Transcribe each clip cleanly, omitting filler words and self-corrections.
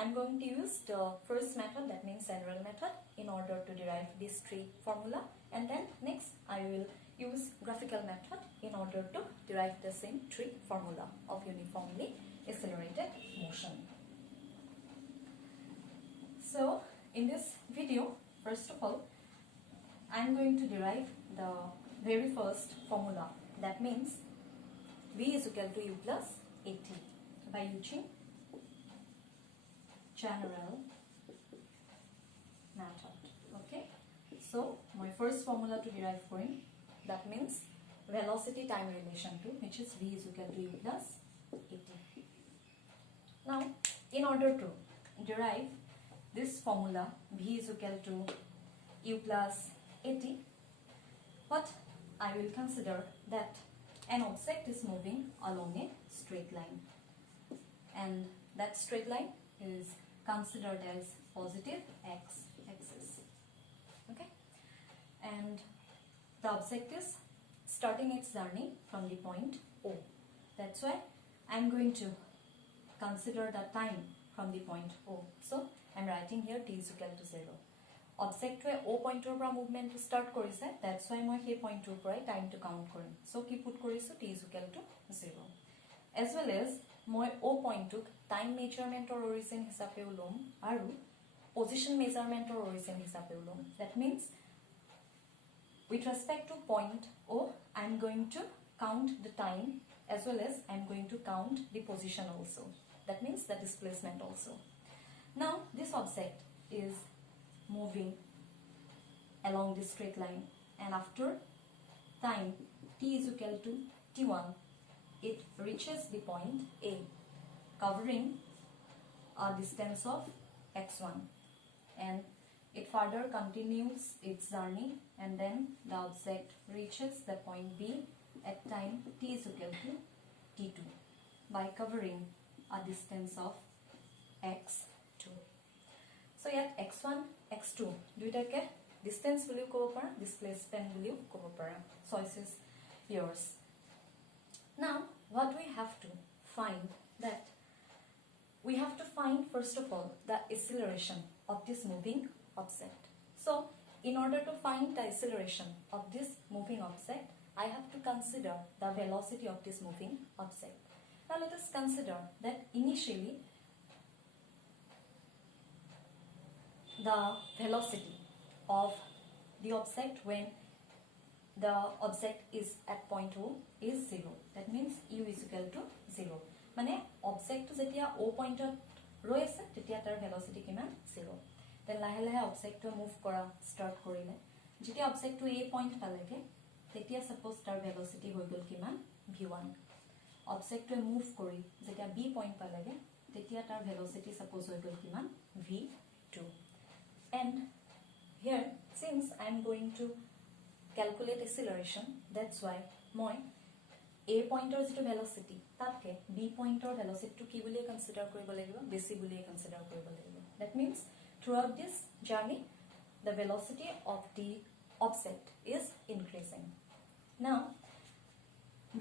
I'm going to use the first method, that means general method, in order to derive this tree formula, and then next I will use graphical method in order to derive the same tree formula of uniformly accelerated motion. So in this video, first of all, I'm going to derive the very first formula, that means V is equal to U plus AT by using general method. Okay, so my first formula to derive for him, that means velocity time relation to, which is V is equal to U plus AT. Now in order to derive this formula V is equal to U plus AT, what I will consider that an object is moving along a straight line, and that straight line is considered as positive x axis. Okay, and the object is starting its journey from the point O. That's why I'm going to consider the time from the point O. So I'm writing here t is equal to 0. Object to O pointer পৰা movement start কৰিছে, that's why মই সেই পইণ্টৰ পৰাই time to count Karim. So কি put কৰিছো, t is equal to 0. As well as মই O পইণ্টক time measurement or origin হিচাপে উলম আৰু position measurement or origin হিচাপে উলম. That means with respect to point O, I'm going to count the time as well as I'm going to count the position also. That means the displacement also. Now this object is moving along this straight line, and after time t is equal to t1, it reaches the point A, covering a distance of x1, and it further continues its journey, and then the object reaches the point B at time t is equal to t2 by covering a distance of x2. So yet x1, x2 দুইটাকে distance বুলিও ক'ব পাৰা, displacement বুলিও ক'ব পাৰা. Choice is yours. Now what we have to find, that we have to find first of all the acceleration of this moving object. So in order to find the acceleration of this moving object, I have to consider the velocity of this moving object. Now let us consider that initially the velocity of the object when the object is at point O is 0. That means U is equal to 0. মানে object যেতিয়া O point ৰৈ আছে তেতিয়া তাৰ velocity কিমান 0. Then লাহে লাহে object to move কৰা start কৰিলে, যেতিয়া object to A point পালেগে তেতিয়া suppose তাৰ velocity হৈ গ'ল কিমান v1. Object to move কৰি যেতিয়া B point পালেগে তেতিয়া তাৰ velocity suppose হৈ গ'ল কিমান v2. And here, since I am going to calculate acceleration, that's why মই A pointer যিটো velocity তাতকে B pointer velocity to কি বুলি consider কৰিব লাগিব, বেছি বুলি consider কৰিব লাগিব. That means throughout this journey the velocity of the object is increasing. Now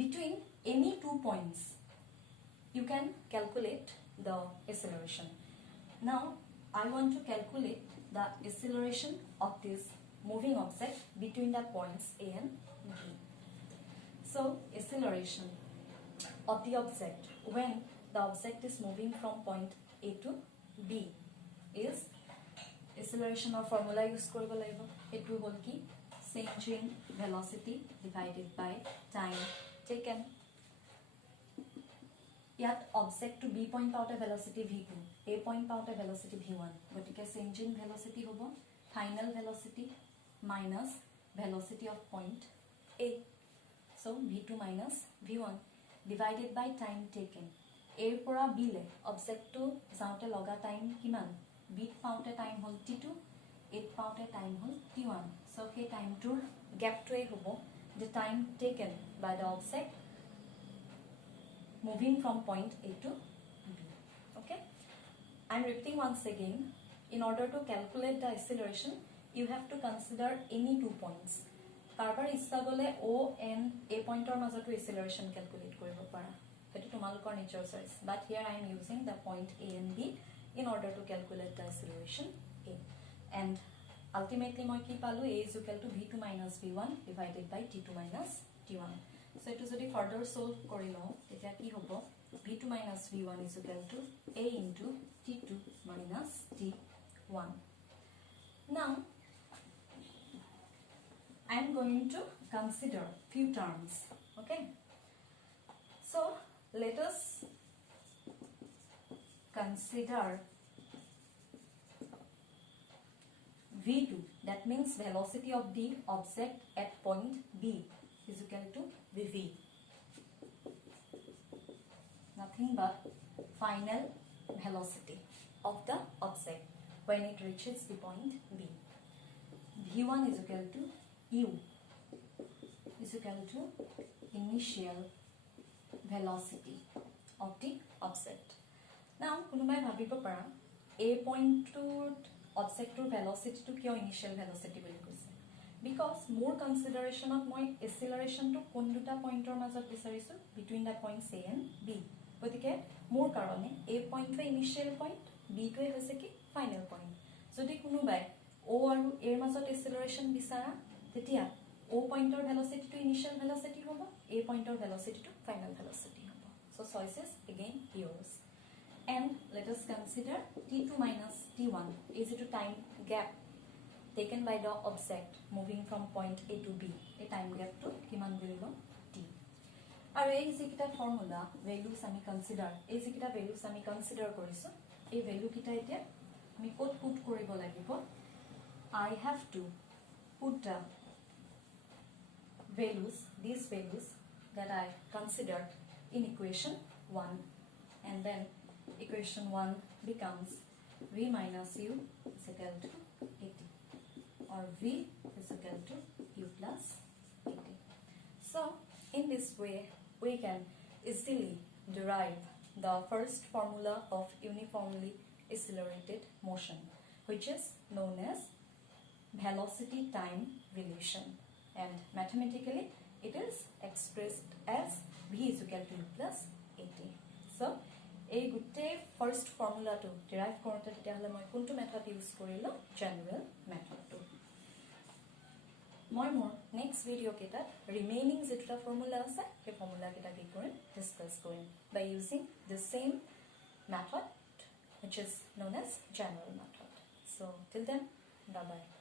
between any 2 points you can calculate the acceleration. Now I want to calculate the acceleration of this moving object between the points A and B. So acceleration of the object when the object is moving from point A to B is acceleration or formula use কৰিব লাগিব. এটো হ'ল কি, change in velocity divided by time taken. ইয়াত object to B point পাওঁতে velocity v2, A point পাওঁতে velocity v1, গতিকে change in velocity হ'ব final velocity minus velocity of point A. So v2 minus v1 divided by time taken. A পৰা B লে object to যাওঁতে লগা time কিমান, B পাওঁতে time হ'ল t2, A পাওঁতে time হ'ল t1. So সেই time tour gap টোৱে হ'ব the time taken by the object moving from point A to B. Okay, I'm repeating once again. In order to calculate the acceleration, you have to consider any 2 points. কারবার ইচ্ছা গলে O and A pointer মাজতো acceleration calculate কৰিব পাৰা, এটো তোমালোকৰ নিজৰ choice, but here I am using the point A and B in order to calculate the acceleration A. And ultimately moi ki palu A is equal to v2 minus v1 divided by t2 minus t1. So it is already further solve kori lo etia ki hobo v2 minus v1 is equal to A into t2 minus t1. Now I am going to consider few terms. Okay, so let us consider v2, that means velocity of the object at point B is equal to vv, nothing but final velocity of the object when it reaches the point B. v1 is equal to u is equal to initial velocity of the object. Now kunubai bhabibo para a point to object to velocity to kyo initial velocity boli koise, because more consideration of moi acceleration to kon duta pointer majot bisarisu between the points A and B. Gotike more karone A point to initial point, B to hoise ki final point. Jodi kunubai O aru A majot acceleration bisara tetia O pointer velocity to initial velocity hobo, A pointer velocity to final velocity hobo. So choice is again yours. And let us consider t2 minus t1 is it a time gap taken by the object moving from point A to B. A time gap to kiman bulibo t. Aru ei jikita formula values ami consider, ei jikita values ami consider korisu, ei value kita etia ami kot put koribo lagibo. I have to put the values, these values that I considered in equation 1, and then equation 1 becomes v minus u is equal to 80, or v is equal to u plus 80. So in this way we can easily derive the first formula of uniformly accelerated motion, which is known as velocity time relation, and mathematically it is expressed as v is equal to u plus 80. So এই গুটে first formula to derive কৰোতে তেতিয়া হলে মই কোনটো method use কৰিলো, general মেথডটো। মই মোৰ নেক্সট ভিডিও কেটা ৰিমেইনিং যেটা ফৰ্মুলা আছে সেই ফৰ্মুলা কেটা কি কৰিম ডিসকাস কৰিম by using the same method which is known as general method. So till then, bye bye.